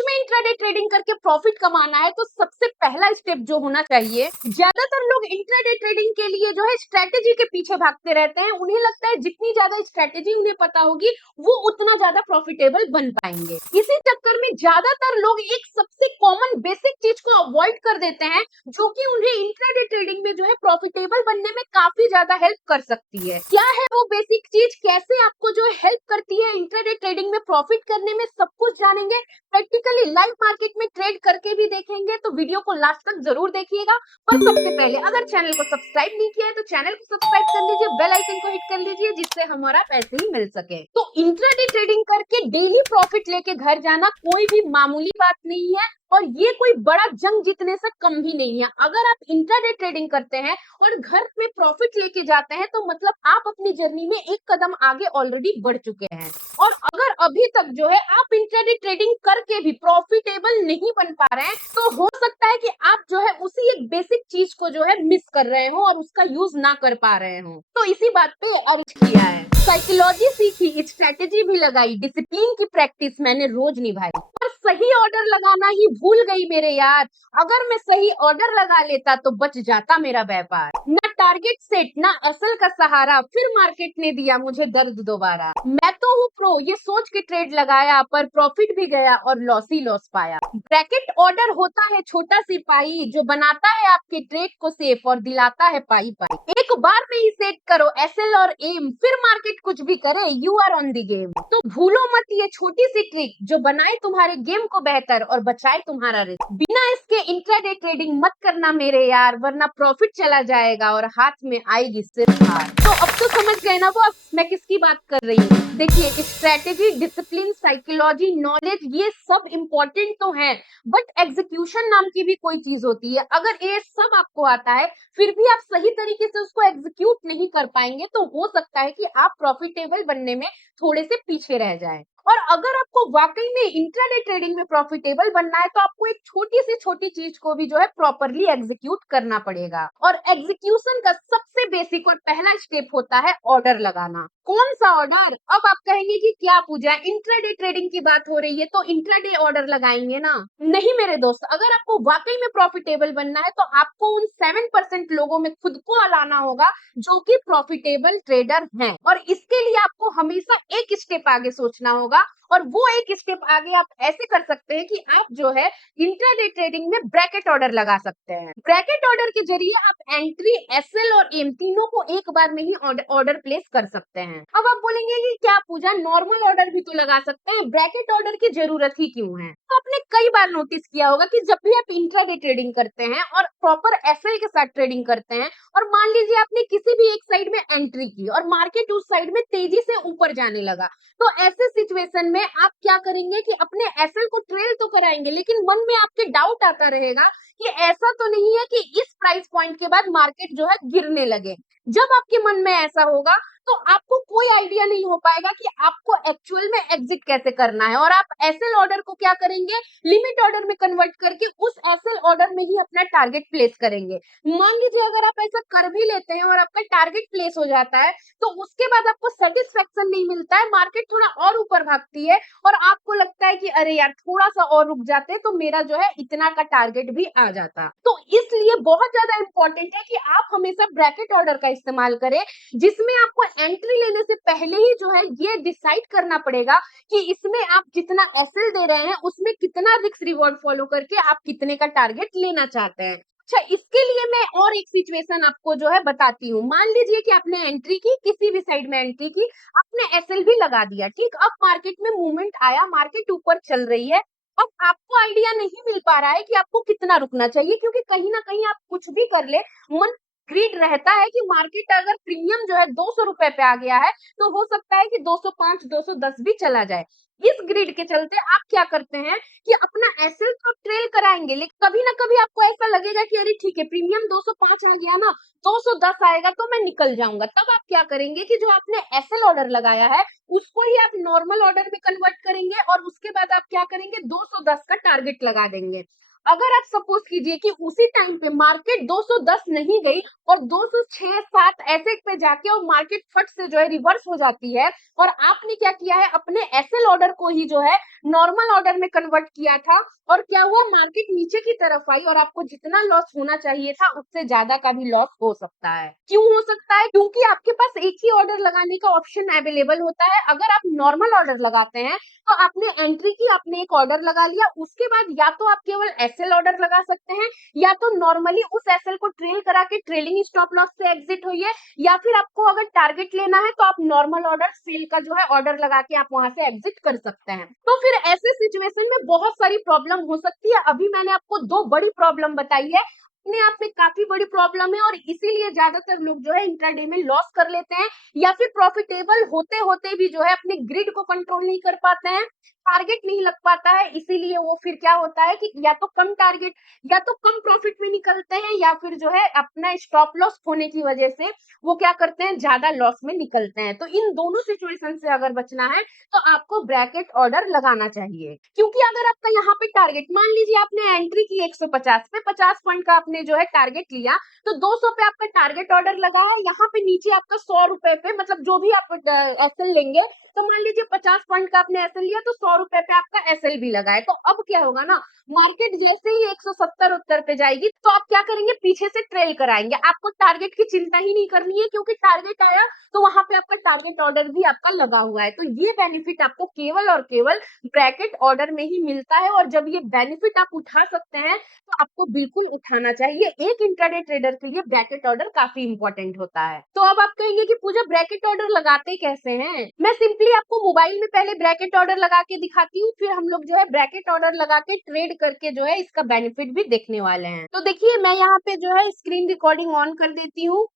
में intraday trading करके profit कमाना है तो सबसे पहला स्टेप जो होना चाहिए, ज्यादातर लोग इंट्राडे ट्रेडिंग के लिए जो है स्ट्रेटेजी के पीछे भागते रहते हैं। उन्हें लगता है जितनी ज्यादा स्ट्रेटेजी उन्हें पता होगी वो उतना ज्यादा प्रॉफिटेबल बन पाएंगे। इसी चक्कर में ज्यादातर लोग एक सबसे कॉमन बेसिक चीज को अवॉइड कर देते हैं जो कि उन्हें इंट्राडे ट्रेडिंग में जो है प्रॉफिटेबल बनने में काफी ज्यादा हेल्प कर सकती है। क्या है वो बेसिक चीज, कैसे आपको जो है हेल्प करती है इंट्राडे ट्रेडिंग में प्रॉफिट करने में, सब कुछ जानेंगे। प्रैक्टिकली लाइव मार्केट में ट्रेड करके भी देखेंगे, तो वीडियो को लास्ट तक जरूर देखिएगा। पर सबसे पहले अगर चैनल को सब्सक्राइब नहीं किया है तो चैनल को सब्सक्राइब कर लीजिए, बेल आइकन को हिट कर लीजिए जिससे हमारा पैसे ही मिल सके। तो इंट्राडे ट्रेडिंग करके डेली प्रॉफिट लेके घर जाना कोई भी मामूली बात नहीं है और ये कोई बड़ा जंग जीतने से कम भी नहीं है। अगर आप इंट्राडे ट्रेडिंग करते हैं और घर में प्रॉफिट लेके जाते हैं तो मतलब आप अपनी जर्नी में एक कदम आगे ऑलरेडी बढ़ चुके हैं। और अगर अभी तक जो है आप इंट्राडे ट्रेडिंग करके भी प्रॉफिटेबल नहीं बन पा रहे हैं तो हो सकता है कि आप जो है उसी एक बेसिक चीज को जो है मिस कर रहे हो और उसका यूज ना कर पा रहे हो। तो इसी बात पे अर्ज किया है, साइकोलॉजी सीखी, स्ट्रेटेजी भी लगाई, डिसिप्लिन की प्रैक्टिस मैंने रोज निभाई, पर सही ऑर्डर लगाना ही भूल गई मेरे यार। अगर मैं सही ऑर्डर लगा लेता तो बच जाता मेरा व्यापार। ना टारगेट सेट, ना असल का सहारा, फिर मार्केट ने दिया मुझे दर्द दोबारा। मैं तो हूँ प्रो ये सोच के ट्रेड लगाया, पर प्रॉफिट भी गया और लॉस ही लॉस पाया। ब्रैकेट ऑर्डर होता है छोटा सिपाही जो बनाता है आपके ट्रेड को सेफ और दिलाता है पाई पाई। एक बार में ही सेट करो एसएल और एम, फिर मार्केट कुछ भी करे you are on the game. तो भूलो मत ये छोटी सी ट्रिक जो बनाए तुम्हारे गेम को बेहतर और बचाए तुम्हारा रिस्क। बिना इसके इंट्राडे ट्रेडिंग मत करना मेरे यार, वरना प्रॉफिट चला जाएगा और हाथ में आएगी सिर्फ हार। तो अब तो समझ गए ना वो मैं किसकी बात कर रही हूँ। देखिए, स्ट्रेटेजी, डिसिप्लिन, साइकोलॉजी, नॉलेज ये सब इम्पोर्टेंट तो है, बट एग्जीक्यूशन नाम की भी कोई चीज होती है। अगर ये सब आपको आता है फिर भी आप सही तरीके से उसको एग्जीक्यूट नहीं कर पाएंगे तो हो सकता है कि आप प्रॉफिटेबल बनने में थोड़े से पीछे रह जाएं। और अगर आपको वाकई में इंट्राडे ट्रेडिंग में प्रॉफिटेबल बनना है तो आपको एक छोटी से छोटी चीज को भी जो है प्रॉपरली एग्जीक्यूट करना पड़ेगा। और एग्जीक्यूशन का सबसे बेसिक और पहला स्टेप होता है ऑर्डर लगाना। कौन सा ऑर्डर? अब आप कहेंगे कि क्या पूजा, इंट्राडे ट्रेडिंग की बात हो रही है तो इंट्राडे ऑर्डर लगाएंगे ना? नहीं मेरे दोस्त, अगर आपको वाकई में प्रॉफिटेबल बनना है तो आपको उन 7% लोगों में खुद को लाना होगा जो कि प्रॉफिटेबल ट्रेडर हैं। और इसके लिए आपको हमेशा एक स्टेप आगे सोचना होगा, और वो एक स्टेप आगे आप ऐसे कर सकते हैं कि आप जो है इंट्राडे ट्रेडिंग में ब्रैकेट ऑर्डर लगा सकते हैं। ब्रैकेट ऑर्डर के जरिए आप एंट्री, एसएल और एम तीनों को एक बार में ही ऑर्डर प्लेस कर सकते हैं। अब आप बोलेंगे कि क्या पूजा, नॉर्मल ऑर्डर भी तो लगा सकते हैं, ब्रैकेट ऑर्डर की जरूरत ही क्यों है? तो आपने कई बार नोटिस किया होगा कि जब भी आप इंट्राडे ट्रेडिंग करते हैं और प्रॉपर एसएल के साथ ट्रेडिंग करते हैं और मान लीजिए आपने किसी भी एक साइड में एंट्री की और मार्केट उस साइड में तेजी से ऊपर जाने लगा, तो ऐसे सिचुएशन में आप क्या करेंगे कि अपने एसएल को ट्रेल तो कराएंगे लेकिन मन में आपके डाउट आता रहेगा कि ऐसा तो नहीं है कि इस प्राइस पॉइंट के बाद मार्केट जो है गिरने लगे। जब आपके मन में ऐसा होगा तो आपको कोई आइडिया नहीं हो पाएगा कि आपको एक्चुअल में एग्जिट कैसे करना है, और आप एसएल ऑर्डर को क्या करेंगे, लिमिट ऑर्डर में कन्वर्ट करके उस एसएल ऑर्डर में ही अपना टारगेट प्लेस करेंगे। मान लीजिए अगर आप ऐसा कर भी लेते हैं और आपका टारगेट प्लेस हो जाता है तो उसके बाद आपको सेटिस्फेक्शन नहीं मिलता है, मार्केट थोड़ा और ऊपर भागती है और आपको लगता है कि अरे यार थोड़ा सा और रुक जाते तो मेरा जो है इतना का टारगेट भी आ जाता। तो इसलिए बहुत ज्यादा इंपॉर्टेंट है कि आप हमेशा ब्रैकेट ऑर्डर का इस्तेमाल करें, जिसमें आपको एंट्री लेने से पहले ही जो है ये डिसाइड करना पड़ेगा कि इसमें आप जितना एसएल दे रहे हैं उसमें कितना रिस्क रिवॉर्ड फॉलो करके आप कितने का टारगेट लेना चाहते हैं। अच्छा, इसके लिए मैं और एक सिचुएशन आपको जो है बताती हूँ। मान लीजिए कि आपने एंट्री की, किसी भी साइड में एंट्री की, आपने एसएल भी लगा दिया, ठीक। अब मार्केट में मूवमेंट आया, मार्केट ऊपर चल रही है। अब आपको आइडिया नहीं मिल पा रहा है कि आपको कितना रुकना चाहिए, क्योंकि कहीं ना कहीं आप कुछ भी कर ले, मन ग्रीड रहता है कि मार्केट अगर प्रीमियम जो है 200 रुपए पे आ गया है तो हो सकता है कि 205, 210 भी चला जाए। इस ग्रिड के चलते आप क्या करते हैं कि अपना एसएल तो ट्रेल कराएंगे, लेकिन कभी ना कभी आपको ऐसा लगेगा कि अरे ठीक है प्रीमियम 205 आ गया ना, 210 आएगा तो मैं निकल जाऊंगा। तब आप क्या करेंगे कि जो आपने एसएल ऑर्डर लगाया है उसको ही आप नॉर्मल ऑर्डर में कन्वर्ट करेंगे और उसके बाद आप क्या करेंगे, 210 का टारगेट लगा देंगे। अगर आप सपोज कीजिए कि उसी टाइम पे मार्केट 210 नहीं गई और 206-7 ऐसे पे जाके और मार्केट फट से जो है रिवर्स हो जाती है, और आपने क्या किया है, अपने एसएल ऑर्डर को ही जो है नॉर्मल ऑर्डर में कन्वर्ट किया था, और क्या हुआ, मार्केट नीचे की तरफ आई और आपको जितना लॉस होना चाहिए था उससे ज्यादा का भी लॉस हो सकता है। क्यों हो सकता है? क्योंकि आपके पास एक ही ऑर्डर लगाने का ऑप्शन अवेलेबल होता है। अगर आप नॉर्मल ऑर्डर लगाते हैं तो आपने एंट्री की, आपने एक ऑर्डर लगा लिया, उसके बाद या तो आप केवल एसएल ऑर्डर लगा सकते हैं, या तो नॉर्मली उस एसएल को ट्रेल करा के ट्रेलिंग स्टॉप लॉस से एग्जिट होइए, या फिर आपको अगर टारगेट लेना है तो आप नॉर्मल ऑर्डर सेल का जो है ऑर्डर लगा के आप वहां से एग्जिट कर सकते हैं। तो फिर ऐसे सिचुएशन में बहुत सारी प्रॉब्लम हो सकती है। अभी मैंने आपको दो बड़ी प्रॉब्लम बताई है, अपने आप में काफी बड़ी प्रॉब्लम है, और इसीलिए ज्यादातर लोग जो है इंट्राडे में लॉस कर लेते हैं, या फिर प्रॉफिटेबल होते होते भी जो है अपने ग्रिड को कंट्रोल नहीं कर पाते हैं, टारगेट नहीं लग पाता है, इसीलिए वो फिर क्या होता है कि या तो कम टारगेट या तो कम प्रॉफिट में निकलते हैं, या फिर जो है अपना स्टॉप लॉस होने की वजह से वो क्या करते हैं, ज्यादा लॉस में निकलते हैं। तो इन दोनों सिचुएशन से अगर बचना है तो आपको ब्रैकेट ऑर्डर लगाना चाहिए, क्योंकि अगर आपका यहाँ पे टारगेट, मान लीजिए आपने एंट्री की 150 पे, 50 पॉइंट का आपने जो है टारगेट लिया, तो 200 पे आपका टारगेट ऑर्डर लगा है, यहाँ पे नीचे आपका 100 रुपए पे, मतलब जो भी आप एसएल लेंगे, तो मान लीजिए 50 पॉइंट का आपने एसएल लिया तो 100 रुपए पे आपका एसएल भी लगा है। तो अब क्या होगा ना, मार्केट जैसे ही 170 उत्तर पे जाएगी तो आप क्या करेंगे, पीछे से ट्रेल कराएंगे, आपको टारगेट की चिंता ही नहीं करनी है, क्योंकि टारगेट आया तो वहां पे आपका टारगेट ऑर्डर भी आपका लगा हुआ है। तो ये बेनिफिट आपको केवल और केवल ब्रैकेट ऑर्डर में ही मिलता है, और जब ये बेनिफिट आप उठा सकते हैं तो आपको बिल्कुल उठाना चाहिए। एक इंट्राडे ट्रेडर के लिए ब्रैकेट ऑर्डर काफी इंपॉर्टेंट होता है। तो अब आप कहेंगे कि पूजा ब्रैकेट ऑर्डर लगाते कैसे हैं? मैं सिंपली आपको मोबाइल में पहले ब्रैकेट ऑर्डर लगा के दिखाती हूँ, फिर हम लोग जो है ब्रैकेट ऑर्डर लगा के ट्रेड करके जो है इसका बेनिफिट भी देखने वाले हैं। तो देखिए, मैं यहाँ पे जो है स्क्रीन रिकॉर्डिंग ऑन कर देती हूँ,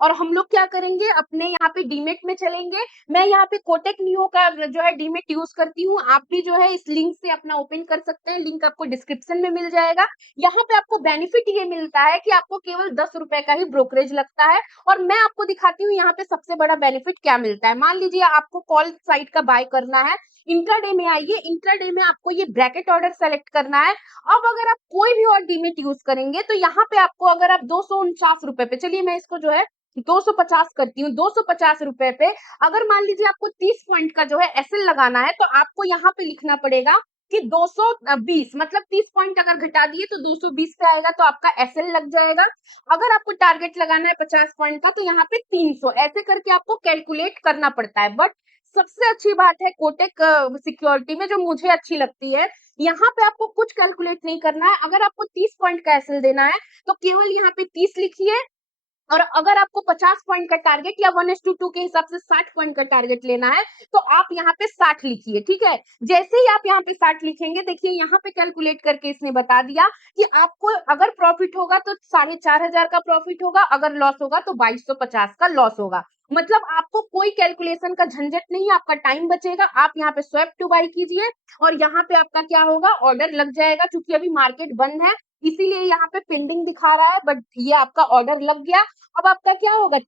और हम लोग क्या करेंगे, अपने यहाँ पे डीमेट में चलेंगे। मैं यहाँ पे कोटेक नियो का जो है डीमेट यूज करती हूँ, आप भी जो है इस लिंक से अपना ओपन कर सकते हैं, लिंक आपको डिस्क्रिप्शन में मिल जाएगा। यहाँ पे आपको बेनिफिट ये मिलता है कि आपको केवल 10 रुपए का ही ब्रोकरेज लगता है, और मैं आपको दिखाती हूँ यहाँ पे सबसे बड़ा बेनिफिट क्या मिलता है। मान लीजिए आपको कॉल साइट का बाय करना है, इंट्राडे में आइए, इंट्राडे में आपको ये ब्रैकेट ऑर्डर सेलेक्ट करना है। अब अगर आप कोई भी और डीमेट यूज करेंगे तो यहाँ पे आपको, अगर आप 249 रुपए पे, चलिए मैं इसको जो है 250 करती हूँ, 250 रुपए पे अगर मान लीजिए आपको 30 पॉइंट का जो है एसएल लगाना है, तो आपको यहाँ पे लिखना पड़ेगा कि 220, मतलब 30 पॉइंट अगर घटा दिए तो 220 पे आएगा, तो आपका एसएल लग जाएगा। अगर आपको टारगेट लगाना है 50 पॉइंट का, तो यहाँ पे 300, ऐसे करके आपको कैलकुलेट करना पड़ता है। बट सबसे अच्छी बात है कोटेक सिक्योरिटी में, जो मुझे अच्छी लगती है, यहाँ पे आपको कुछ कैलकुलेट नहीं करना है। अगर आपको 30 पॉइंट का एसएल देना है तो केवल यहाँ पे 30 लिखिए, और अगर आपको 50 पॉइंट का टारगेट या 1:2 के हिसाब से 60 पॉइंट का टारगेट लेना है तो आप यहाँ पे 60 लिखिए, ठीक है। जैसे ही आप यहाँ पे 60 लिखेंगे, देखिए यहाँ पे कैलकुलेट करके इसने बता दिया कि आपको अगर प्रॉफिट होगा तो 4,500 का प्रॉफिट होगा, अगर लॉस होगा तो 2250 का लॉस होगा। मतलब आपको कोई कैलकुलेशन का झंझट नहीं, आपका टाइम बचेगा। आप यहाँ पे स्वैप टू बाई कीजिए, और यहाँ पे आपका क्या होगा, ऑर्डर लग जाएगा। क्योंकि अभी मार्केट बंद है इसीलिए यहाँ पे पेंडिंग दिखा रहा है, बट ये आपका ऑर्डर लग गया। अब आपका क्या होगा,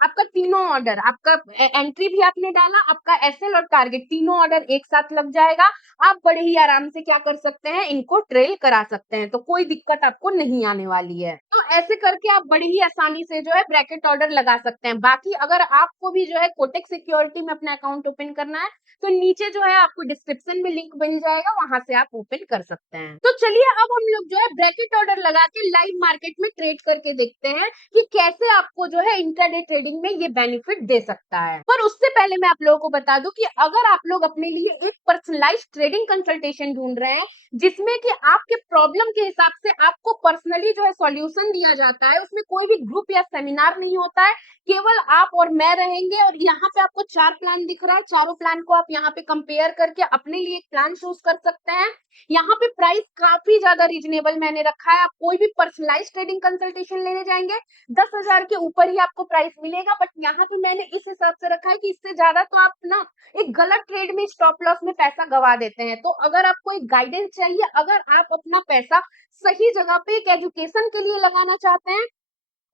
आपका तीनों ऑर्डर, आपका एंट्री भी आपने डाला, आपका एसएल और टारगेट तीनों ऑर्डर एक साथ लग जाएगा। आप बड़े ही आराम से क्या कर सकते हैं, इनको ट्रेल करा सकते हैं, तो कोई दिक्कत आपको नहीं आने वाली है। तो ऐसे करके आप बड़ी ही आसानी से जो है ब्रैकेट ऑर्डर लगा सकते हैं। बाकी अगर आपको भी जो है कोटेक सिक्योरिटी में अपना अकाउंट ओपन करना है तो नीचे जो है आपको डिस्क्रिप्शन में लिंक मिल जाएगा, वहां से आप ओपन कर सकते हैं। तो चलिए अब हम लोग जो है ब्रैकेट ऑर्डर लगा के लाइव मार्केट में ट्रेड करके देखते हैं कि कैसे आपको जो है इंट्राडे ट्रेडिंग में ये बेनिफिट दे सकता है। पर उससे पहले मैं आप लोगों को बता दूं कि अगर आप लोग अपने लिए एक पर्सनलाइज्ड ट्रेडिंग कंसल्टेशन ढूंढ रहे हैं, जिसमें कि आपके प्रॉब्लम के हिसाब से आपको पर्सनली जो है सॉल्यूशन दिया जाता है, उसमें कोई भी ग्रुप या सेमिनार नहीं होता है, केवल आप और मैं रहेंगे। और यहाँ पे आपको 4 प्लान दिख रहा है, चारों प्लान को आप यहाँ पे कंपेयर करके अपने लिए एक प्लान चूज कर सकते हैं। यहाँ पे प्राइस काफी ज्यादा रीजनेबल मैंने रखा है। आप कोई भी पर्सनलाइज्ड ट्रेडिंग कंसल्टेशन लेने जाएंगे 10,000 के ऊपर ही आपको प्राइस मिलेगा, बट यहाँ पे मैंने इस हिसाब से रखा है कि इससे ज्यादा तो आप ना एक गलत ट्रेड में, स्टॉप लॉस में पैसा गवा देते हैं। तो अगर आपको एक गाइडेंस चाहिए, अगर आप अपना पैसा सही जगह पे एक एजुकेशन के लिए लगाना चाहते हैं,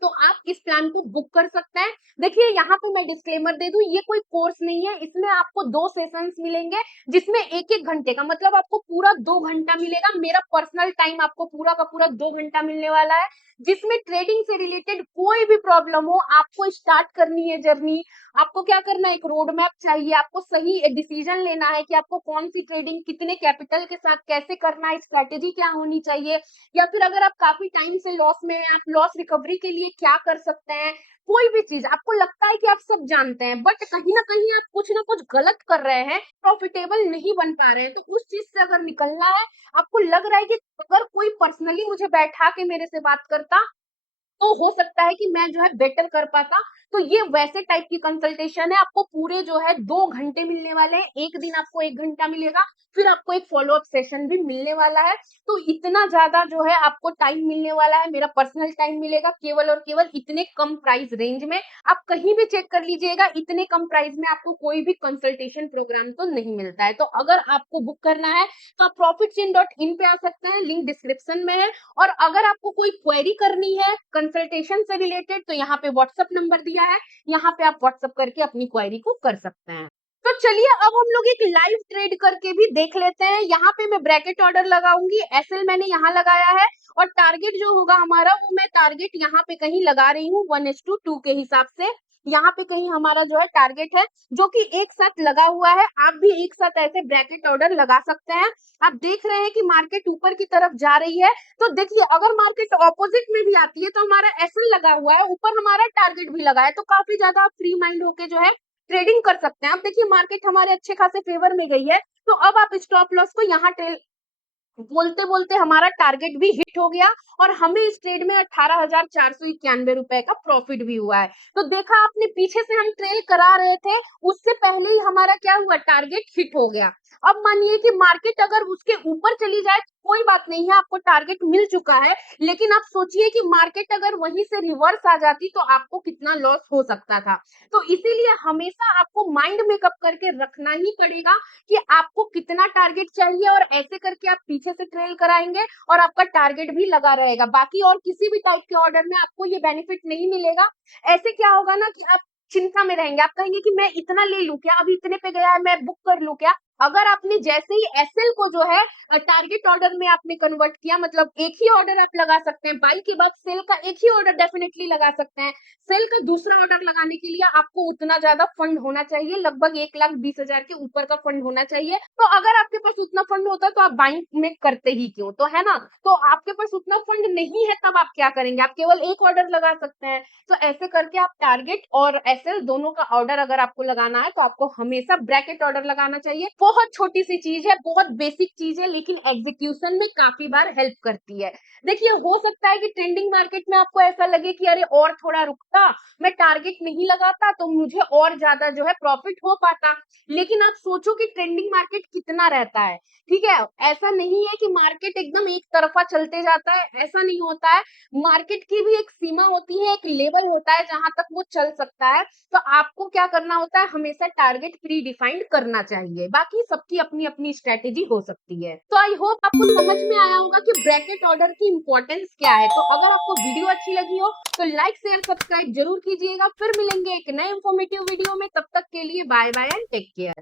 तो आप इस प्लान को बुक कर सकते हैं। देखिए यहाँ पे मैं डिस्क्लेमर दे दूं, ये कोई कोर्स नहीं है, इसमें आपको 2 सेशंस मिलेंगे जिसमें 1-1 घंटे का मतलब आपको पूरा 2 घंटा मिलेगा। मेरा पर्सनल टाइम आपको पूरा का पूरा 2 घंटा मिलने वाला है, जिसमें ट्रेडिंग से रिलेटेड कोई भी प्रॉब्लम हो, आपको स्टार्ट करनी है जर्नी, आपको क्या करना है, एक रोड मैप चाहिए, आपको सही डिसीजन लेना है कि आपको कौन सी ट्रेडिंग कितने कैपिटल के साथ कैसे करना है, स्ट्रेटेजी क्या होनी चाहिए, या फिर अगर आप काफी टाइम से लॉस में हैं, आप लॉस रिकवरी के लिए क्या कर सकते हैं। कोई भी चीज आपको लगता है कि आप सब जानते हैं, बट कहीं ना कहीं आप कुछ ना कुछ गलत कर रहे हैं, प्रॉफिटेबल नहीं बन पा रहे हैं, तो उस चीज से अगर निकलना है, आपको लग रहा है कि अगर कोई पर्सनली मुझे बैठा के मेरे से बात करता तो हो सकता है कि मैं जो है बेटर कर पाता। तो ये वैसे टाइप की कंसल्टेशन है, आपको पूरे जो है 2 घंटे मिलने वाले हैं, एक दिन आपको 1 घंटा मिलेगा, फिर आपको एक फॉलो अप सेशन भी मिलने वाला है। तो इतना ज़्यादा जो है आपको टाइम मिलने वाला है, मेरा पर्सनल टाइम मिलेगा केवल और केवल इतने कम प्राइस रेंज में। आप कहीं भी चेक कर लीजिएगा, इतने कम प्राइस में आपको कोई भी कंसल्टेशन प्रोग्राम तो नहीं मिलता है। तो अगर आपको बुक करना है, तो आप profitchain.in पे आ सकते हैं, लिंक डिस्क्रिप्शन में है। और अगर आपको कोई क्वेरी करनी है कंसल्टेशन से रिलेटेड, तो यहाँ पे व्हाट्सएप नंबर दिया है, यहाँ पे आप व्हाट्सएप करके अपनी क्वेरी को कर सकते हैं। तो चलिए अब हम लोग एक लाइव ट्रेड करके भी देख लेते हैं। यहाँ पे मैं ब्रैकेट ऑर्डर लगाऊंगी, एसएल मैंने यहाँ लगाया है, और टारगेट जो होगा हमारा वो मैं टारगेट यहाँ पे कहीं लगा रही हूँ 1:2 के हिसाब से। यहाँ पे कहीं हमारा जो है टारगेट है जो कि एक साथ लगा हुआ है। आप भी एक साथ ऐसे ब्रैकेट ऑर्डर लगा सकते हैं। आप देख रहे हैं कि मार्केट ऊपर की तरफ जा रही है, तो देखिए अगर मार्केट ऑपोजिट में भी आती है तो हमारा एसएल लगा हुआ है, ऊपर हमारा टारगेट भी लगा है, तो काफी ज्यादा आप फ्री माइंड होके जो है ट्रेडिंग कर सकते हैं। अब देखिए मार्केट हमारे अच्छे खासे फेवर में गई है, तो अब आप स्टॉप लॉस को यहाँ बोलते बोलते हमारा टारगेट भी हिट हो गया, और हमें इस ट्रेड में 18,491 रुपए का प्रॉफिट भी हुआ है। तो देखा आपने, पीछे से हम ट्रेल करा रहे थे, उससे पहले ही हमारा क्या हुआ, टारगेट हिट हो गया। अब मानिए कि मार्केट अगर उसके ऊपर चली जाए तो कोई बात नहीं है, आपको टारगेट मिल चुका है, लेकिन आप सोचिए कि मार्केट अगर वहीं से रिवर्स आ जाती तो आपको कितना लॉस हो सकता था। तो इसीलिए हमेशा आपको माइंड मेकअप करके रखना ही पड़ेगा कि आपको कितना टारगेट चाहिए, और ऐसे करके आप पीछे से ट्रेल कराएंगे और आपका टारगेट भी लगा रहेगा। बाकी और किसी भी टाइप के ऑर्डर में आपको ये बेनिफिट नहीं मिलेगा। ऐसे क्या होगा ना कि आप चिंता में रहेंगे, आप कहेंगे कि मैं इतना ले लूं क्या, अभी इतने पे गया है मैं बुक कर लूं क्या। अगर आपने जैसे ही एसएल को जो है टारगेट ऑर्डर में आपने कन्वर्ट किया, मतलब एक ही ऑर्डर आप लगा सकते हैं, बाई के बाद सेल का एक ही ऑर्डर डेफिनेटली लगा सकते हैं। सेल का दूसरा ऑर्डर लगाने के लिए आपको उतना ज्यादा फंड होना चाहिए, लगभग 1,20,000 के ऊपर का फंड होना चाहिए। तो अगर आपके पास उतना फंड होता तो आप बाइंग में करते ही क्यों, तो है ना। तो आपके पास उतना फंड नहीं है, तब आप क्या करेंगे, आप केवल एक ऑर्डर लगा सकते हैं। तो ऐसे करके आप टारगेट और एसएल दोनों का ऑर्डर अगर आपको लगाना है, तो आपको हमेशा ब्रैकेट ऑर्डर लगाना चाहिए। बहुत छोटी सी चीज है, बहुत बेसिक चीज है, लेकिन एग्जीक्यूशन में काफी बार हेल्प करती है। देखिए हो सकता है कि ट्रेंडिंग मार्केट में आपको ऐसा लगे कि अरे और थोड़ा रुकता, मैं टारगेट नहीं लगाता तो मुझे और ज्यादा जो है प्रॉफिट हो पाता। लेकिन आप सोचो कि ट्रेंडिंग मार्केट कितना रहता है, ठीक है। ऐसा नहीं है कि मार्केट एकदम एक तरफा चलते जाता है, ऐसा नहीं होता है। मार्केट की भी एक सीमा होती है, एक लेवल होता है जहां तक वो चल सकता है। तो आपको क्या करना होता है, हमेशा टारगेट प्री डिफाइंड करना चाहिए। बाकी सबकी अपनी अपनी स्ट्रेटेजी हो सकती है। तो आई होप आपको समझ में आया होगा कि ब्रैकेट ऑर्डर की इंपॉर्टेंस क्या है। तो अगर आपको वीडियो अच्छी लगी हो तो लाइक शेयर सब्सक्राइब जरूर कीजिएगा। फिर मिलेंगे एक नए इंफॉर्मेटिव वीडियो में, तब तक के लिए bye bye and take care.